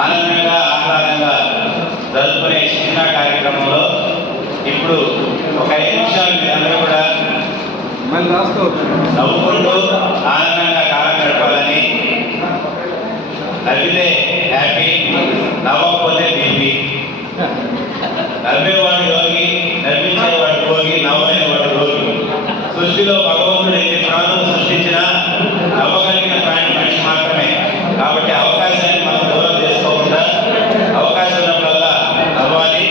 ఆనందంగా ఆహ్లాదంగా జరుపుకునే శిక్షణ కార్యక్రమంలో ఇప్పుడు ఒక 5 నిమిషాలు మీరందరూ కూడా నవ్వుకుంటూ ఆనందంగా కాలం గడపాలని, నవ్వితే హ్యాపీ, నవ్వకపోతే బీపీ. నవ్వేవాడు యోగి, నవ్వించేవాడు రోగి, నవ్వలేనివాడు రోగి. సృష్టిలో భగవంతుడు ఎన్ని ప్రాణులు సృష్టించినా నవ్వగలిగిన ప్రాణి మనిషి మాత్రమే. కాబట్టి అవకాశాన్ని మనం దూరం చేసుకోకుండా అవకాశం ఉన్నప్పుడల్లా నవ్వాలి.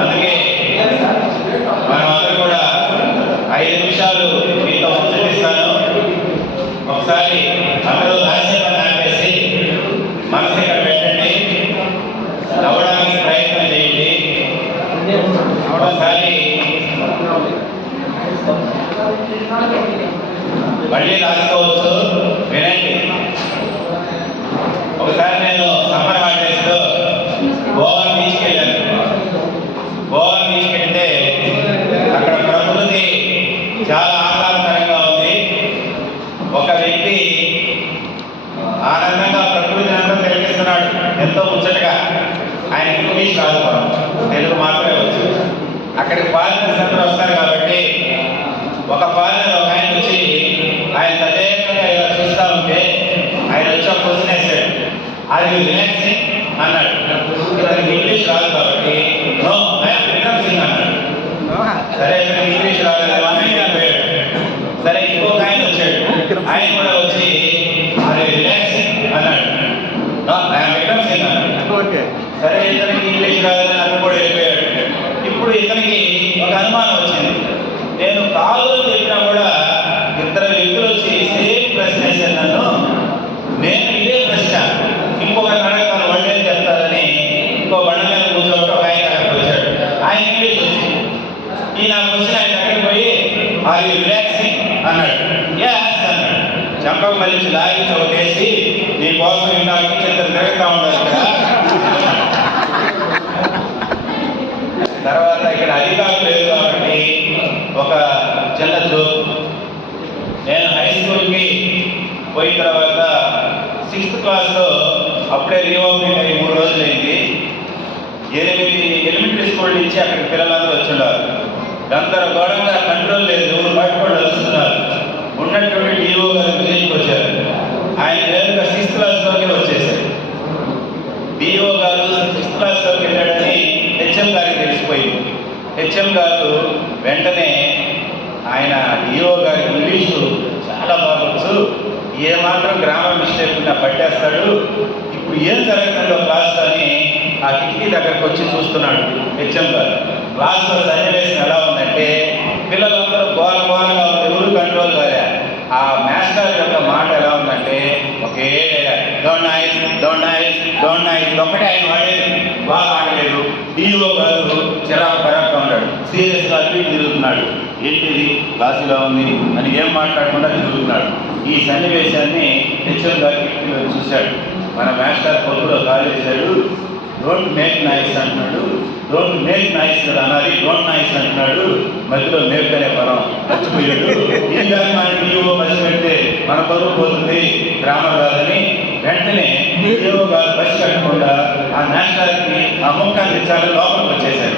అందుకే మనమందరూ కూడా 5 నిమిషాలు మీతో ముచ్చటిస్తాను. ఒకసారి అందరూ రాసేపని ఆపేసి మనసు ఇక్కడ పెట్టండి, నవ్వడానికి ప్రయత్నం చేయండి. ఒకసారి మళ్ళీ రాసుకోవచ్చు, వినండి. ఒకసారి నేను సమ్మర్ హాలిడేస్లో గోవా బీచ్కి వెళ్ళాను. గోవా బీచ్కి వెళ్తే అక్కడ ప్రకృతి చాలా ఆహ్లాదకరంగా ఉంది. ఒక వ్యక్తి ఆనందంగా ప్రకృతిని అంతా తిలకిస్తున్నాడు, ఎంతో ముచ్చటగా. ఆయన ఇంగ్లీష్ రాదు, తెలుగు మాత్రమే వచ్చు. అక్కడికి ఫారినర్స్ అందరూ వస్తారు కాబట్టి ఒక ఫారినర్ ఒక ఆయన వచ్చి ఆయన తదేకంగా ఇలా చూస్తూ ఉంటే ఆయన వచ్చి ఒక క్వశ్చన్ వేసాడు. అది రిలాక్సింగ్ అన్నాడు. ఇతనికి ఇంగ్లీష్ రాదు కాబట్టి నో ఐఎమ్ రిలాక్సింగ్ అన్నాడు. సరే ఇతనికి ఇంగ్లీష్ రాలేదు అని పోయాడు. సరే ఇంకొక ఆయన వచ్చాడు, ఆయన కూడా వచ్చి అది రిలాక్సింగ్ అన్నాడు. నో ఐఎమ్ రిలాక్సింగ్ అన్నాడు. సరే ఇతనికి ఇంగ్లీష్ రాదని అతను కూడా వెళ్ళిపోయాడు. ఇప్పుడు ఇతనికి ఒక అనుమానం వచ్చింది. నేను కాదు చెప్పినా కూడా ఇద్దరు వ్యక్తులు వచ్చి సేమ్ ప్రశ్న వేశారు నన్ను, నేను ఇదే ప్రశ్న ఇంకొక అడగతాను, వాళ్ళు ఏం చేస్తారని ఇంకో బండ మీద కూర్చోబట్టి ఒక ఆయన అక్కడికి వచ్చాడు. ఆయన ఇంగ్లీష్ వచ్చింది. ఈ నా క్వశ్చన్ ఆయన అక్కడికి పోయి ఆర్ యూ రిలాక్సింగ్ అన్నాడు. యాస్ అన్నాడు. చంపకు మళ్ళీ లాగి చోటేసి నీ కోసం ఇందాక ఇద్దరు తిరుగుతూ ఉండాలి కదా. తర్వాత ఇక్కడ అధికారులు లేదు కాబట్టి ఒక చిన్న జోక్. నేను హై స్కూల్కి పోయిన తర్వాత 6th క్లాస్లో అప్పుడే రీఓపెనింగ్ అయ్యి 3 రోజులైంది. 8 ఎలిమెంటరీ స్కూల్ నుంచి అక్కడికి పిల్లలందరూ వచ్చున్నారు. గందరగోళంగా కంట్రోల్ లేదు, పట్టుకొని వస్తున్నారు. ఉన్నటువంటి డిఓ గారు విజయ్కి వచ్చారు. ఆయన నేరుగా 6th క్లాస్లోకి వచ్చేసారు. డిఓ గారు 6th క్లాస్లోకి వెళ్ళాడని హెచ్ఎం గారికి తెలిసిపోయింది. హెచ్ఎం గారు వెంటనే ఆయన డిఓ గారి ఇంగ్లీషు చాలా బాగొచ్చు, ఏమాత్రం గ్రామర్ మిస్టేక్ ఉన్నా పట్టేస్తాడు, ఇప్పుడు ఏం జరుగుతుందో క్లాస్ అని ఆ కిటికీ దగ్గరకు వచ్చి చూస్తున్నాడు హెచ్ఎం గారు. క్లాస్లో సన్నివేశం ఎలా ఉందంటే పిల్లలందరూ ఘోరంగా ఉంది, ఎవరు కంట్రోల్ కాలే. ఆ మాస్టర్ యొక్క మాట ఎలా ఉందంటే ఒకే don't nice don't nice don't nice ఒకటే ఆయన వాడేది, బాగా ఆడలేదు. డిఓ గారు చిరాకు పరాగ్గా ఉన్నాడు, సీరియస్గా అటు తిరుగుతున్నాడు. ఏంటిది క్లాస్ ఇలా ఉంది అని ఏం మాట్లాడకుండా తిరుగుతున్నాడు. ఈ సన్నివేశాన్ని హెచ్ఎం గారికి చూశాడు. మన మాస్టర్ కొడుకులో కాల్ చేశాడు. డోంట్ మేక్ నాయిస్ అంటున్నాడు. డోంట్ మేక్ నాయిస్ కదా అనాలి, డోంట్ నాయిస్ అంటున్నాడు. మధ్యలో మేక్ అనే పదం మర్చిపోయాడు. ఈ దాన్ని మన డిఓ మర్చి పెడితే మన పరువు పోతుంది, గ్రామర్ కాదని వెంటనే డిఓ గారు బస్సు కట్టకుండా ఆ మాస్టర్కి ఆ ముఖాన్ని ఇచ్చారు, లోపలికి వచ్చేసాడు.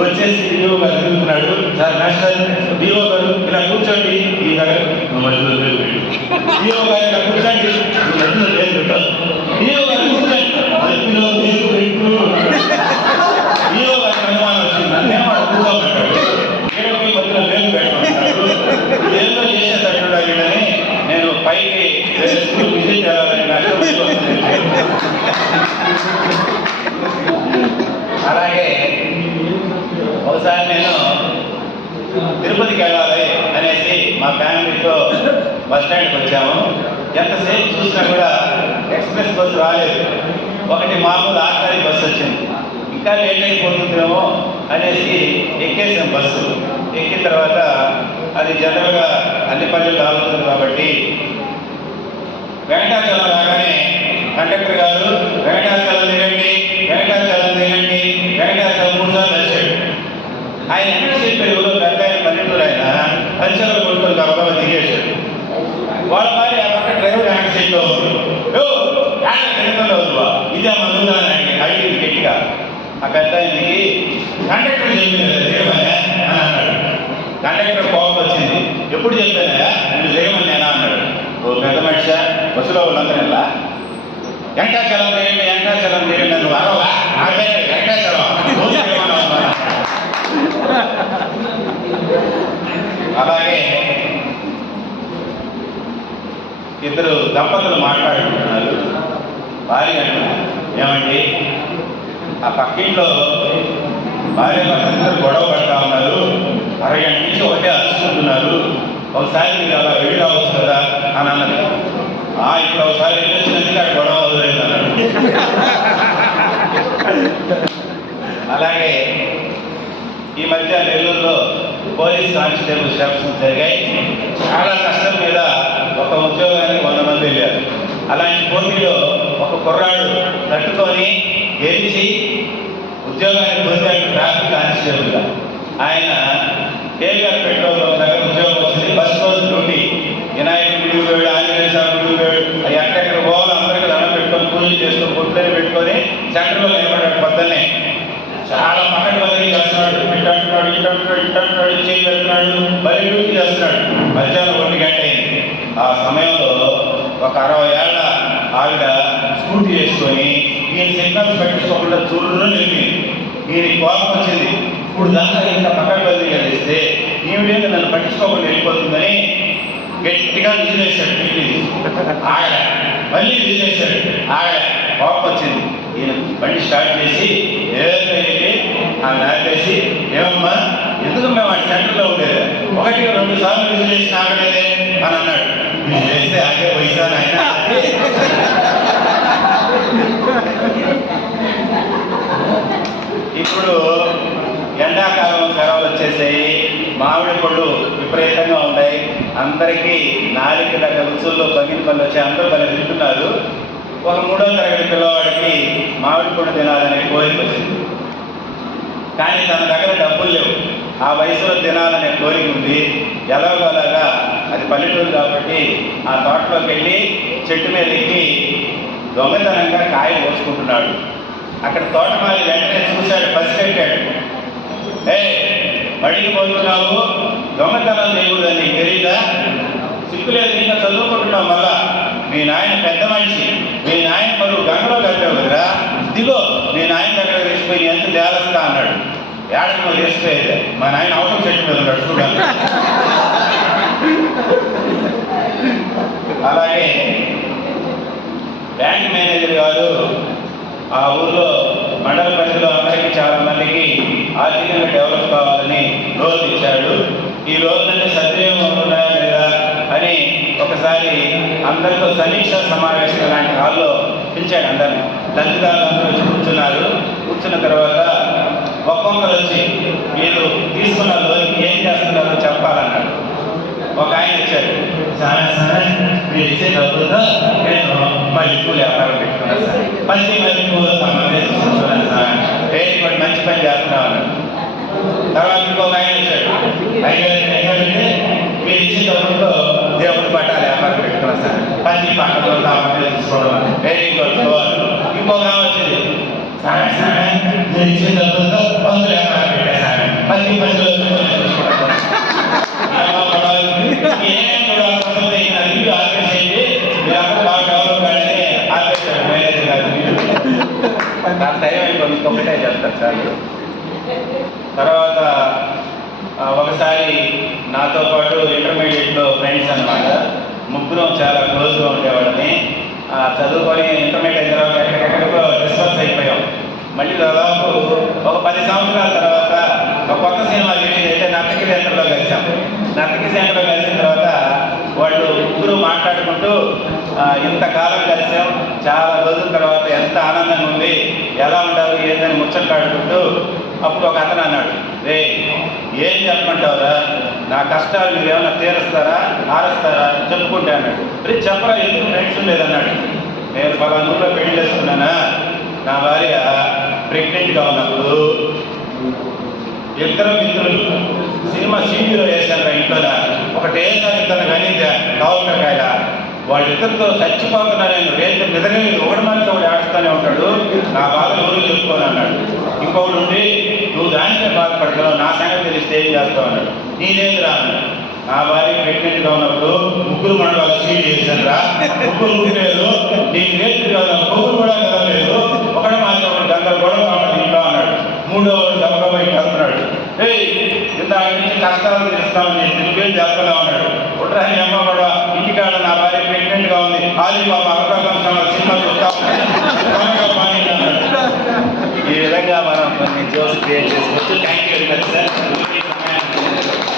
వచ్చేసి డిఓ గారు తిరుగుతున్నాడు. సార్ మాస్టర్ డిఓ గారు ఇలా కూర్చోండి, ఈ దగ్గర మధ్యలో లేదు పెట్టు. డిఓ గారు ఇలా కూర్చోండి, మధ్యలో లేదు పెట్టారు. డిఓ గారు కూర్చోండి, మధ్యలో లేదు పెట్టు. డిఓ గారికి అనుమానం వచ్చింది, నన్నే వాడు కూర్చోబెట్టాడు, ఏడుకి మధ్యలో లేదు పెట్టమంటాడు. ఏదో చేసేటట్టు అయ్యాడని నేను పైకి స్కూల్ విజిట్ చేయాలని అలాగే ఒకసారి నేను తిరుపతికి వెళ్ళాలి అనేసి మా ఫ్యామిలీతో బస్ స్టాండ్కి వచ్చాము. ఎంతసేపు చూసినా కూడా ఎక్స్ప్రెస్ బస్సు రాలేదు. ఒకటి మామూలు ఆర్డినరీ బస్సు వచ్చింది. ఇంకా లేట్ అయిపోతుందేమో అనేసి ఎక్కేసాం బస్సు. ఎక్కిన తర్వాత అది జనరల్గా అన్ని పల్లెలు ఆగుతుంది కాబట్టి వెంకటాచలం రాగానే కండక్టర్ గారు వెంకటాచలం దిగండి, వెంకటాచలం దిగండి, వెంకటాచలం 3 సార్లు వచ్చాడు. ఆయన ఎక్కడ చెప్పారు, ఎవరో పెద్ద ఆయన పల్లెటూరు ఆయన పంచలు కొడుకులు గబగబా దిగేశాడు. వాళ్ళ మరి ఆ పక్క డ్రైవర్ హ్యాండ్ సీట్లో ఉంది. ఇదే మందుగా అని అడిగింది గట్టిగా. ఆ పెద్ద ఆయనకి కండక్టర్ చెప్పింది దిగమని అని అన్నాడు. కండక్టర్ కోపం వచ్చింది. ఎప్పుడు చెప్పానా నేను దిగమని నేనా అన్నాడు. ఓ పెద్ద మనిషి బస్సులో వాళ్ళందరూ ఇలా వెంకటాచలం దిగండి వెంకటాచలం దిగండి నన్ను అరవా అదే వెంకటాచలం అలాగే ఇద్దరు దంపతులు మాట్లాడుకుంటున్నారు. భార్య అంటున్నారు, ఏమండి ఆ పక్కింట్లో భార్య భర్తలు గొడవ పడతా ఉన్నారు, అరగంట నుంచి ఒకటే అరుచుకుంటున్నారు, ఒకసారి మీరు అలా వెళ్ళి రావచ్చు కదా అని అన్నది. ఇప్పుడు ఒకసారి వెళ్ళొచ్చినందుకు అక్కడ గొడవ వదిలేదు అన్నాడు. అలాగే ఈ మధ్య నెల్లూరులో పోలీస్ కానిస్టేబుల్ సెలక్షన్స్ జరిగాయి. చాలా కష్టం మీద ఒక ఉద్యోగానికి 100 మంది వెళ్ళారు. అలాంటి పోటీలో ఒక కుర్రాడు తట్టుకొని గెలిచి ఉద్యోగానికి పొందాడు ట్రాఫిక్ కానిస్టేబుల్గా. ఆయన కేవీఆర్ పెట్రోల్ దగ్గర ఉద్యోగం వచ్చింది. బస్ రోజు డ్యూటీ వినాయకుడు గుడి వేడు, ఆంజనేయ స్వామి గుడి వేడు, ఎక్కడెక్కడ పోవాలి అందరికీ దండం పెట్టుకొని పూజలు చేసుకొని పొట్టులని పెట్టుకొని సెంటర్లో నిలబడ్డాడు. పొద్దున్నే చాలా పక్కన బదిలీ చేస్తున్నాడు. ఇట్టంటున్నాడు ఇట్టంటున్నాడు ఇట్టంటున్నాడు చేయి పెడుతున్నాడు, బలి డ్యూటీ చేస్తున్నాడు. మధ్యాహ్నం 1 గంట అయింది. ఆ సమయంలో ఒక 60 ఏళ్ల ఆవిడ స్కూటీ చేసుకొని ఈయన సిగ్నల్స్ పెట్టించుకోకుండా చూరులో నిలిపింది. ఈయనకి కోపం వచ్చింది. ఇప్పుడు దాకా ఇంత పక్కన బదిలీ కలిస్తే ఈవిడేంటి నన్ను పట్టించుకోకుండా వెళ్ళిపోతుందని గట్టిగా విజిలేశాడు. ఆగలే, మళ్ళీ విజిలేశాడు, ఆగలే. కోపం వచ్చింది. ఈయన బండి స్టార్ట్ చేసి ఏదైతే ఆమె నాపేసి, ఏమమ్మా ఎందుకు మేము ఆ సెంటర్లో ఉండేది, 1-2 సార్లు విజిలేషన్ ఆగలేదే అని అన్నాడు. విజిలేస్తే ఆగే వయసాను ఆయన. ఇప్పుడు ఎండాకాలం సెలవులు వచ్చేసాయి, మామిడి పళ్ళు విపరీతంగా ఉన్నాయి. అందరికీ నాలుక దగ్గర రుచుల్లో పగిన పళ్ళు వచ్చి అందరూ పని తింటున్నారు. ఒక 3వ తరగతి పిల్లవాడికి మామిడి పళ్ళు తినాలనే కోరిక వచ్చింది. కానీ తన దగ్గర డబ్బులు లేవు. ఆ వయసులో తినాలనే కోరిక ఉంది. ఎలాగోలాగా అది పల్లెటూరు కాబట్టి ఆ తోటలోకి వెళ్ళి చెట్టు మీద ఎక్కి దొంగతనంగా కాయ కోసుకుంటున్నాడు. అక్కడ తోటమాలి వెంటనే చూశాడు, పసిగట్టాడు. బడికి పోతున్నావు, దొంగతనం చేయకూడదని నీకు తెలీదా? సిక్కులేదు, నీకు చదువుకుంటున్నావు. మళ్ళా మీ నాయన పెద్ద మనిషి, మీ నాయన పరువు గంగలో కట్టావు కదరా, దిగో మీ నాయన దగ్గర తీసుకుపోయి ఎంత తేలస్తా అన్నాడు. ఏడకో తీసుకుపోయేది. మా నాయన అవతల చెట్టు మీద ఉన్నాడు చూడాలి. అలాగే బ్యాంక్ మేనేజర్ గారు ఆ ఊళ్ళో మండల పరిధిలో అందరికీ చాలా మందికి ఆర్థికంగా డెవలప్ కావాలని రోజు ఇచ్చాడు. ఈ రోజులన్నీ సద్వినియోగం ఉన్నాయా లేదా అని ఒకసారి అందరితో సమీక్షా సమావేశం లాంటి హాల్లో పిలిచాడు. అందరినీ లబ్ధిదారులు అందరూ వచ్చి కూర్చున్నారు. కూర్చున్న తర్వాత ఒక్కొక్కరు వచ్చి మీరు తీసుకున్న లోన్కి ఏం చేస్తున్నారో చెప్పాలన్నాడు. ఒక ఆయన వచ్చాడు, సరే మీరు ఇచ్చే డబ్బులతో నేను మల్లెపూలు వ్యాపారం పెట్టుకున్నాను సార్, మల్లెపూలు తీసుకుంటున్నాను సార్, వెరీ గుడ్, మంచి పని చేస్తున్నాను అన్నాడు. తర్వాత ఇంకొక ఆయన వచ్చాడు, అయ్యారంటే మీరు ఇచ్చే డబ్బులతో దేవుడి పట్టాలు వ్యాపారం పెట్టుకున్నాను సార్, పది పట్టణంలో కావాలి తీసుకోవడం, వెరీ గుడ్. ఇంకొక వచ్చింది, సరే మీరు ఇచ్చే డబ్బులతో పందులు వ్యాపారం పెట్టారు సార్, 10 పైసలు టైం అయిపోయింది. ఒకటే చెప్తారు సార్. తర్వాత ఒకసారి నాతో పాటు ఇంటర్మీడియట్లో ఫ్రెండ్స్ అన్నమాట, ముగ్గురం చాలా క్లోజ్గా ఉండేవాళ్ళని. చదువుకొని ఇంటర్మీడియట్ అయిన తర్వాత ఎక్కడెక్కడికో డిస్పర్స్ అయిపోయాం. మళ్ళీ దాదాపు ఒక 10 సంవత్సరాల తర్వాత ఒక కొత్త సినిమా రిలీజ్ అయితే నర్తకి సెంటర్లో కలిసాం. నర్తకి సెంటర్లో కలిసిన తర్వాత వాళ్ళు ముగ్గురు మాట్లాడుకుంటూ ఇంతకాలం కలిసాం, చాలా రోజుల తర్వాత ఎంత ఆనందంగా ఉంది, ఎలా ఉండాలి ఏందని ముచ్చట్లాడుకుంటూ అప్పుడు ఒక అతను అన్నాడు, రే ఏం చెప్పమంటావురా, నా కష్టాలు మీరు ఏమన్నా తీరుస్తారా ఆరుస్తారా చెప్పుకుంటే అన్నాడు. రే చెప్పరా, ఎందుకు ఫ్రెండ్స్ ఉండేదన్నాడు. నేను పలానూరులో పెళ్లి చేసుకున్నానా, నా భార్య ప్రెగ్నెంట్గా ఉన్నప్పుడు ఇద్దరు మిత్రులు సినిమా సీడీలో వేశాను ఇంట్లో, ఒకటేసారి ఇద్దరు కానీ కావుకాయల వాళ్ళిద్దరితో చచ్చిపోతున్నా. నేను రేపు నిద్రలేదు, ఒకటి మంచి ఒకటి ఆడుతూనే ఉంటాడు. పౌరులు ఉండి నువ్వు దానికే బాధపడుతున్నావు, నా సంగతి తెలిస్తే ఏం చేస్తావు అన్నాడు. నేనేంద్రా అన్నాడు. నా భార్య ప్రెగ్నెంట్గా ఉన్నప్పుడు ముగ్గురు మండలాలు సీల్ చేశాను రా, ముగ్గురు ముగ్గురు నీకు రేట్లు కదా, ముగ్గురు కూడా కదలేదు, ఒకటి మాత్రం గందరగోళం ఉన్నది ఇంట్లో అన్నాడు. మూడో వాడు దెబ్బగా పోయి కలుపుతున్నాడు. ఇంత ఆయన నుంచి కష్టాలు తీస్తామని నువ్వేం చెప్పలే ఉన్నాడు. కుట్రాని అమ్మ కూడా ఇంటికాడ నా భార్య ప్రెగ్నెంట్గా ఉంది, ఆలి పాప అక్కడ సినిమా చూస్తాం అన్నాడు. ఈ విధంగా మనం కొన్ని జోక్స్ క్రియేట్ చేసుకోవచ్చు. Thank you very much sir.